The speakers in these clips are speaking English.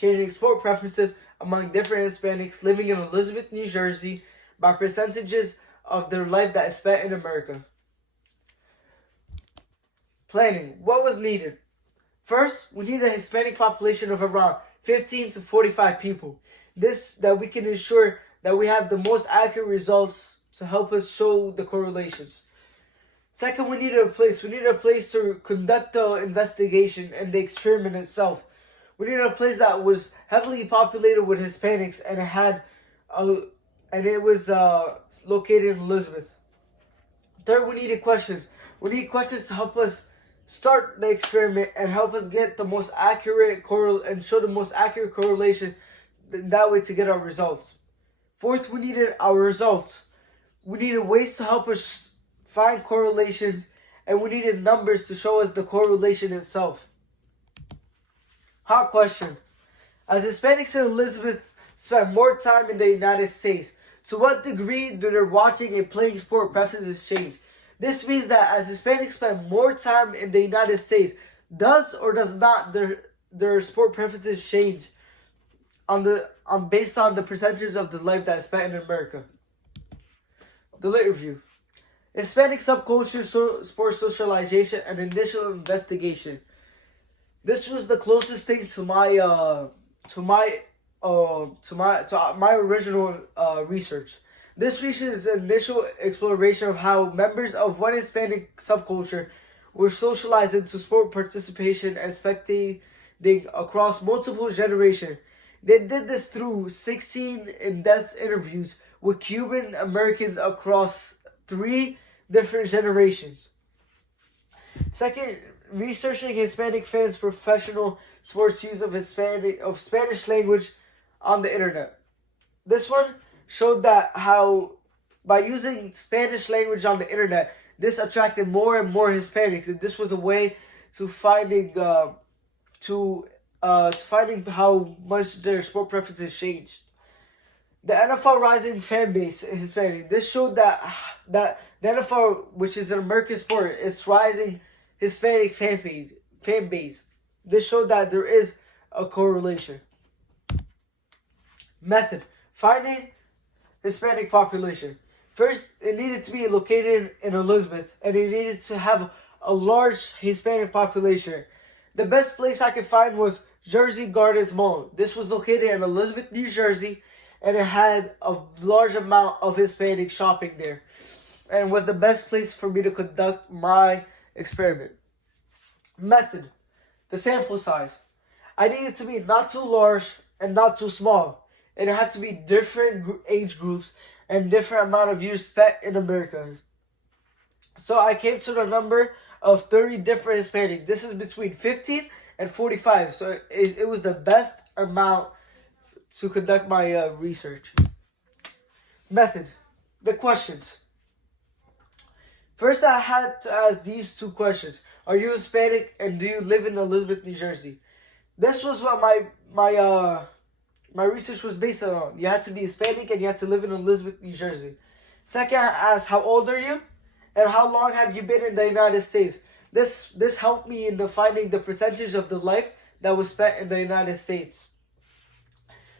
changing sport preferences among different Hispanics living in Elizabeth, New Jersey by percentages of their life that is spent in America. Planning. What was needed? First, we need a Hispanic population of around 15 to 45 people. This that we can ensure that we have the most accurate results to help us show the correlations. Second, we needed a place. We needed a place to conduct the investigation and the experiment itself. We needed a place that was heavily populated with Hispanics, and it was located in Elizabeth. Third, we needed questions. We need questions to help us start the experiment and help us get the most accurate and show the most accurate correlation. That way, to get our results. Fourth, we needed our results. We needed ways to help us find correlations, and we needed numbers to show us the correlation itself. Hot question. As Hispanics in Elizabeth spend more time in the United States, to what degree do their watching and playing sport preferences change? This means that as Hispanics spend more time in the United States, does or does not their sport preferences change based on the percentages of the life that is spent in America? The lit review. Hispanic subculture, sports socialization, and initial investigation. This was the closest thing to my original research. This research is an initial exploration of how members of one Hispanic subculture were socialized into sport participation and spectating across multiple generations. They did this through 16 in-depth interviews with Cuban Americans across 3 different generations. Second, researching Hispanic fans' professional sports use of Spanish language on the internet. This one showed that how by using Spanish language on the internet, this attracted more and more Hispanics, and this was a way to finding how much their sport preferences changed. The NFL rising fan base in Hispanic. This showed that the NFL, which is an American sport, is rising Hispanic fan base. This showed that there is a correlation. Method. Finding Hispanic population. First, it needed to be located in Elizabeth, and it needed to have a large Hispanic population. The best place I could find was Jersey Gardens Mall. This was located in Elizabeth, New Jersey, and it had a large amount of Hispanic shopping there, and was the best place for me to conduct my experiment. Method. The sample size. I needed to be not too large and not too small. It had to be different age groups and different amount of years spent in America. So I came to the number of 30 different Hispanics. This is between 15 and 45. So it was the best amount to conduct my research. Method. The questions. First, I had to ask these 2 questions. Are you Hispanic, and do you live in Elizabeth, New Jersey? This was what my research was based on. You had to be Hispanic and you had to live in Elizabeth, New Jersey. Second, I asked, how old are you? And how long have you been in the United States? This helped me in finding the percentage of the life that was spent in the United States.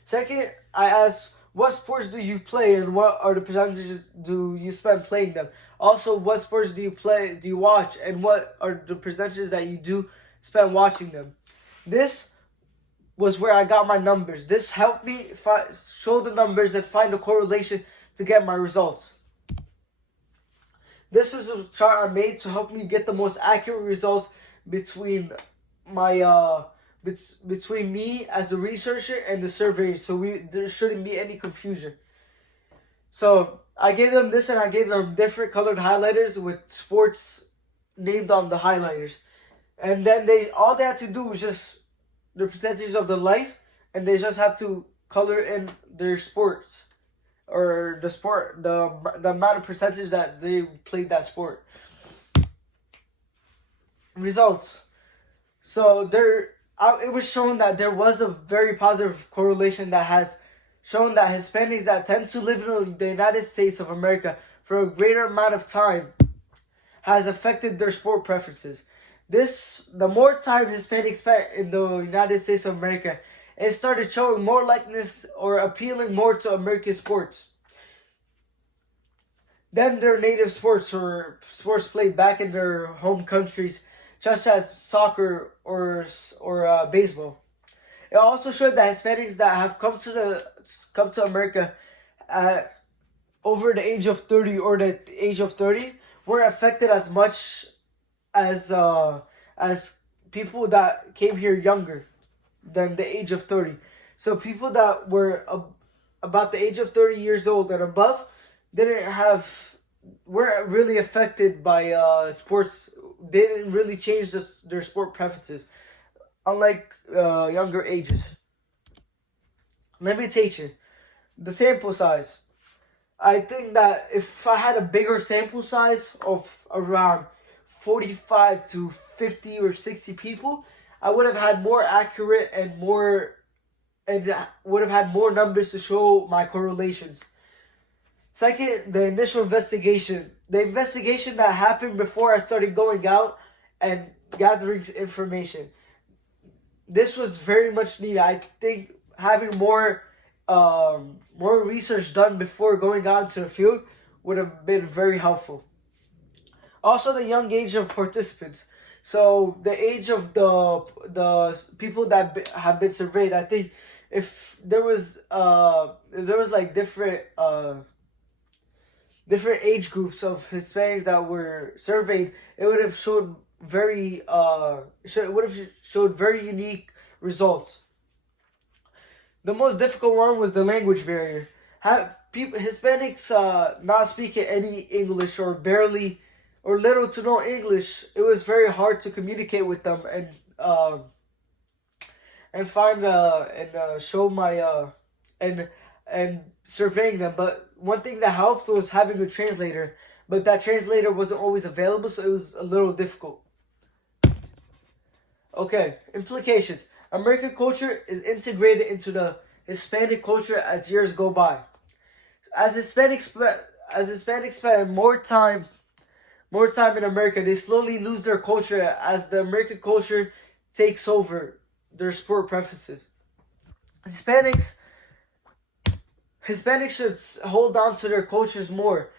Second, I asked, what sports do you play, and what are the percentages do you spend playing them? Also, what sports do you watch, and what are the percentages that you do spend watching them? This was where I got my numbers. This helped me show the numbers and find a correlation to get my results. This is a chart I made to help me get the most accurate results between me as a researcher and the surveyor, so there shouldn't be any confusion. So I gave them this, and I gave them different colored highlighters with sports named on the highlighters, and then all they had to do was just the percentage of the life, and they just have to color in their sports, or the amount of percentage that they played that sport. Results. So it was shown that there was a very positive correlation that has shown that Hispanics that tend to live in the United States of America for a greater amount of time has affected their sport preferences. The more time Hispanics spent in the United States of America, and started showing more likeness or appealing more to American sports than their native sports or sports played back in their home countries, such as soccer or baseball. It also showed that Hispanics that have come to America over the age of 30 or the age of 30 weren't affected as much as people that came here younger than the age of 30. So people that were about the age of 30 years old and above weren't really affected by sports. They didn't really change their sport preferences, unlike younger ages. Limitation: the sample size. I think that if I had a bigger sample size of around 45 to 50 or 60 people, I would have had more accurate and would have had more numbers to show my correlations. Second, the initial investigation. The investigation that happened before I started going out and gathering information. This was very much needed. I think having more research done before going out into the field would have been very helpful. Also, the young age of participants. So the age of the people that have been surveyed. I think if there was like different age groups of Hispanics that were surveyed, it would have showed very unique results. The most difficult one was the language barrier. Hispanics not speaking any English or barely or little to no English, it was very hard to communicate with them and find and show my and surveying them. But one thing that helped was having a translator, but that translator wasn't always available, so it was a little difficult. Okay, implications. American culture is integrated into the Hispanic culture as years go by. As Hispanics spend more time in America, they slowly lose their culture as the American culture takes over their sport preferences. Hispanics should hold on to their cultures more,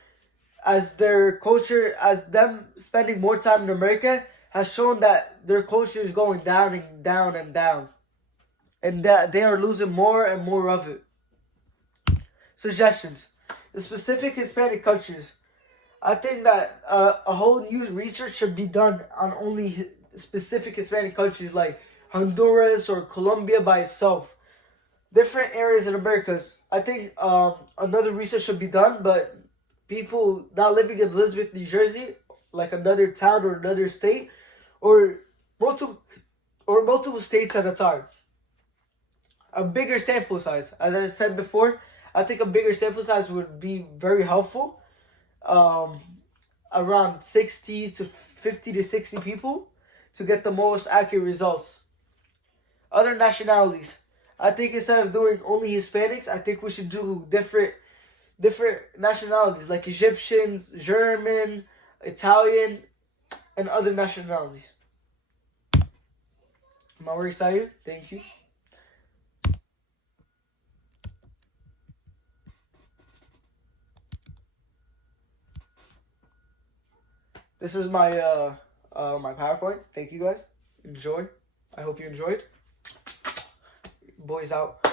as them spending more time in America has shown that their culture is going down and down and down, and that they are losing more and more of it. Suggestions: the specific Hispanic countries. I think that a whole new research should be done on only specific Hispanic countries like Honduras or Colombia by itself. Different areas in Americas. I think another research should be done, but people not living in Elizabeth, New Jersey, like another town or another state, or multiple states at a time. A bigger sample size. As I said before, I think a bigger sample size would be very helpful. Around 60 to 50 to 60 people to get the most accurate results. Other nationalities. I think instead of doing only Hispanics, I think we should do different nationalities like Egyptians, German, Italian, and other nationalities. I'm very excited. Thank you. This is my my PowerPoint. Thank you guys. Enjoy. I hope you enjoyed. Boys out.